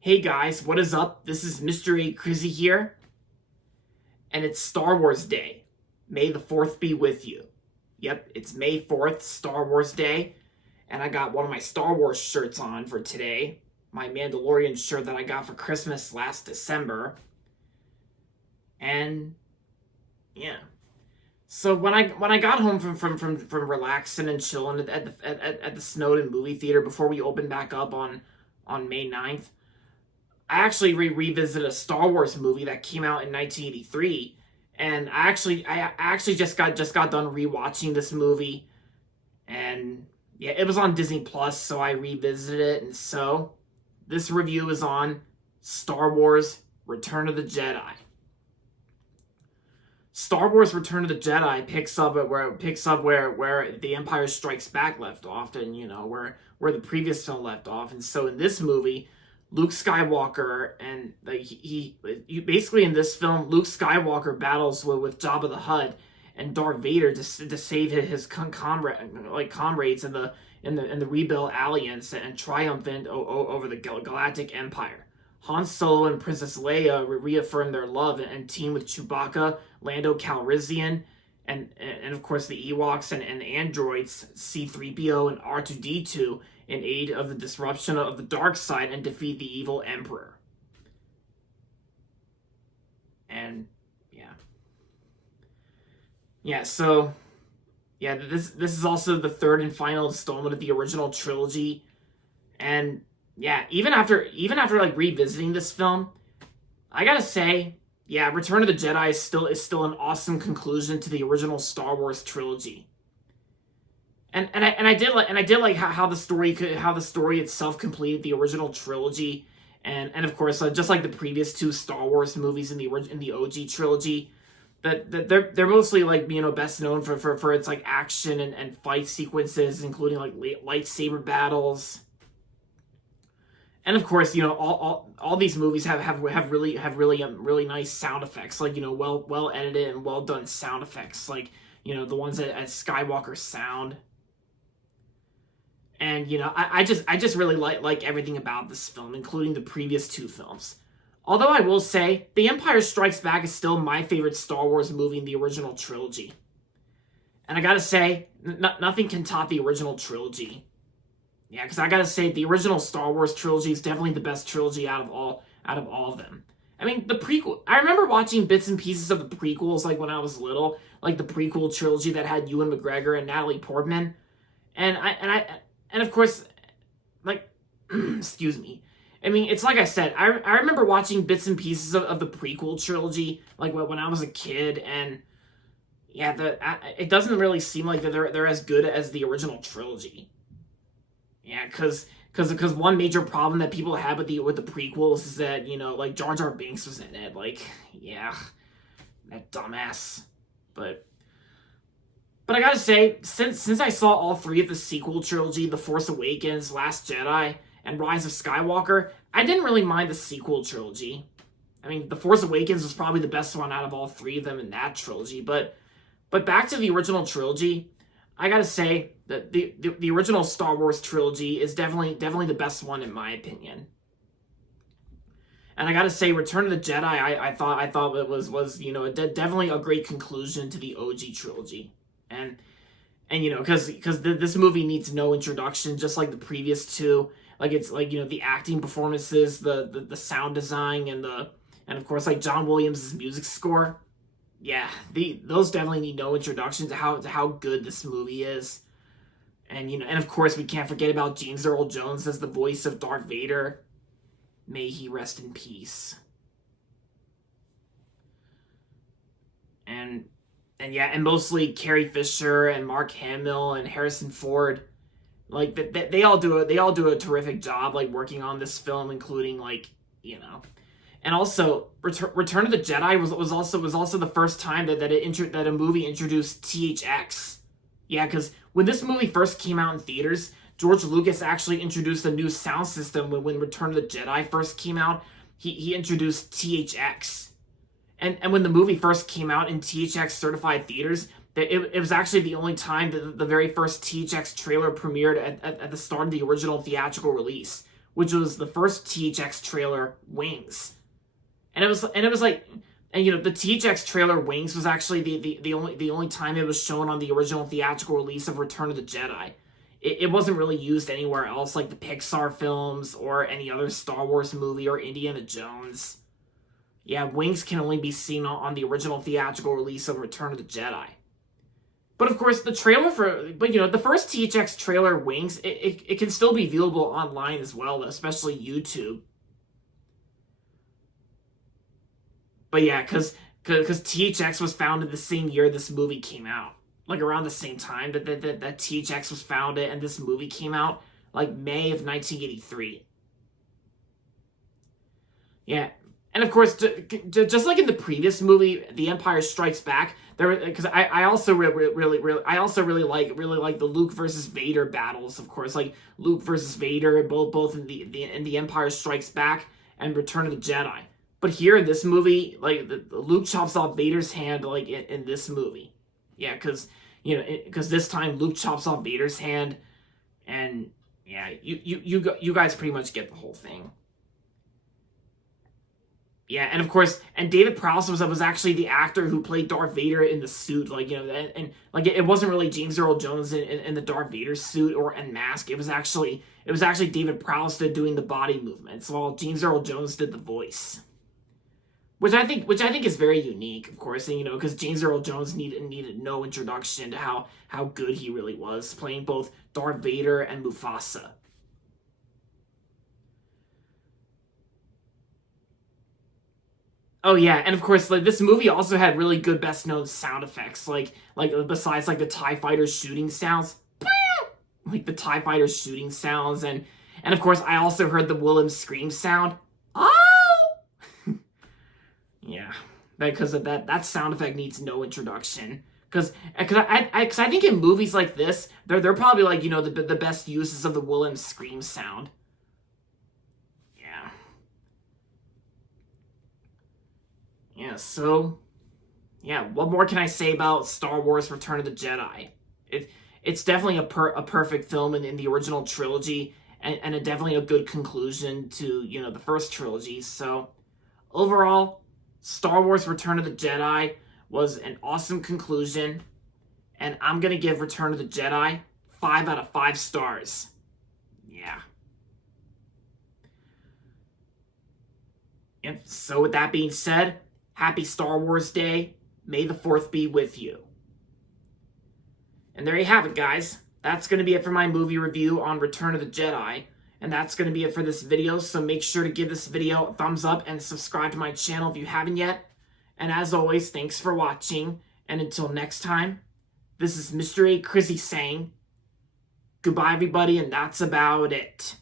Hey guys, what is up? This is Mr. A. Crizzy here, and it's Star Wars Day. May the 4th be with you. Yep, it's May 4th, Star Wars Day, and I got one of my Star Wars shirts on for today. My Mandalorian shirt that I got for Christmas last December. And yeah. So when I got home from relaxing and chilling at the Snowden movie theater before we opened back up on May 9th, I actually revisited a Star Wars movie that came out in 1983, and I actually just got done rewatching this movie, and yeah, it was on Disney Plus, so I revisited it, and so this review is on Star Wars: Return of the Jedi. Star Wars: Return of the Jedi picks up where the Empire Strikes Back left off, and where the previous film left off, and so in this movie, Luke Skywalker and he basically in this film, Luke Skywalker battles with Jabba the Hutt and Darth Vader to save his comrades in the Rebel Alliance and triumphant over the Galactic Empire. Han Solo and Princess Leia reaffirm their love and team with Chewbacca, Lando Calrissian, and of course the Ewoks and androids C-3PO and R2-D2 in aid of the disruption of the dark side and defeat the evil Emperor. And this is also the third and final installment of the original trilogy. And yeah, even after like revisiting this film, I gotta say, yeah, Return of the Jedi is still an awesome conclusion to the original Star Wars trilogy. And I did like how the story itself completed the original trilogy, and of course, just like the previous two Star Wars movies in the OG trilogy, that they're mostly like best known for its like action and fight sequences, including like lightsaber battles. And of course, all these movies have really nice sound effects, like well edited and well done sound effects, like the ones at Skywalker Sound. And I just really like everything about this film, including the previous two films. Although I will say, The Empire Strikes Back is still my favorite Star Wars movie in the original trilogy. And I gotta say, nothing can top the original trilogy. Yeah, because I gotta say, the original Star Wars trilogy is definitely the best trilogy out of all of them. I mean, the prequel. I remember watching bits and pieces of the prequels, like when I was little, like the prequel trilogy that had Ewan McGregor and Natalie Portman, and of course, like, excuse me. I mean, it's like I said, I remember watching bits and pieces of the prequel trilogy, like when I was a kid, and yeah, it doesn't really seem like that they're as good as the original trilogy. Yeah, because one major problem that people had with the prequels is that like Jar Jar Binks was in it, like yeah, that dumbass, but. But I gotta say, since I saw all three of the sequel trilogy, The Force Awakens, Last Jedi, and Rise of Skywalker, I didn't really mind the sequel trilogy. I mean, The Force Awakens was probably the best one out of all three of them in that trilogy, but back to the original trilogy, I gotta say that the original Star Wars trilogy is definitely the best one in my opinion. And I gotta say, Return of the Jedi, I thought it was definitely a great conclusion to the OG trilogy. And because this movie needs no introduction, just like the previous two. Like it's like the acting performances, the sound design, and of course like John Williams' music score. Yeah, those definitely need no introduction to how good this movie is. And of course we can't forget about James Earl Jones as the voice of Darth Vader. May he rest in peace. And yeah, and mostly Carrie Fisher and Mark Hamill and Harrison Ford, like they all do a terrific job, like working on this film, including and also Return of the Jedi was also the first time that a movie introduced THX. Yeah, because when this movie first came out in theaters, George Lucas actually introduced a new sound system when Return of the Jedi first came out. He introduced THX. And when the movie first came out in THX certified theaters, it was actually the only time that the very first THX trailer premiered at the start of the original theatrical release, which was the first THX trailer, Wings. And it was like, and you know, the THX trailer Wings was actually the only time it was shown on the original theatrical release of Return of the Jedi. It wasn't really used anywhere else, like the Pixar films or any other Star Wars movie or Indiana Jones. Yeah, Wings can only be seen on the original theatrical release of Return of the Jedi. But of course, the first THX trailer, Wings, it can still be viewable online as well, especially YouTube. But yeah, because THX was founded the same year this movie came out. Like around the same time that THX was founded and this movie came out, like May of 1983. Yeah, and of course, just like in the previous movie, The Empire Strikes Back, because I also really like the Luke versus Vader battles. Of course, like Luke versus Vader, both in the Empire Strikes Back and Return of the Jedi. But here in this movie, like Luke chops off Vader's hand, like in this movie. Yeah, because this time Luke chops off Vader's hand, and yeah, you guys pretty much get the whole thing. Yeah, and of course, and David Prowse was actually the actor who played Darth Vader in the suit, like, you know, and like it wasn't really James Earl Jones in the Darth Vader suit and mask. It was actually David Prowse doing the body movements, while James Earl Jones did the voice. Which I think is very unique, of course, and because James Earl Jones needed no introduction to how good he really was, playing both Darth Vader and Mufasa. Oh yeah, and of course, like this movie also had really good best known sound effects, like besides like the TIE Fighter shooting sounds, like the TIE Fighter shooting sounds, and of course I also heard the Willem scream sound. Oh. Yeah, because of that sound effect needs no introduction. Because I think in movies like this, they're probably like the best uses of the Willem scream sound. Yeah. Yeah. So, yeah. What more can I say about Star Wars: Return of the Jedi? It's definitely a perfect film in the original trilogy, and definitely a good conclusion to the first trilogy. So, overall, Star Wars Return of the Jedi was an awesome conclusion, and I'm going to give Return of the Jedi 5 out of 5 stars. Yeah. And so with that being said, happy Star Wars Day. May the 4th be with you. And there you have it, guys. That's going to be it for my movie review on Return of the Jedi. And that's going to be it for this video, so make sure to give this video a thumbs up and subscribe to my channel if you haven't yet. And as always, thanks for watching, and until next time, this is Mr. A. Crizzy saying, goodbye everybody, and that's about it.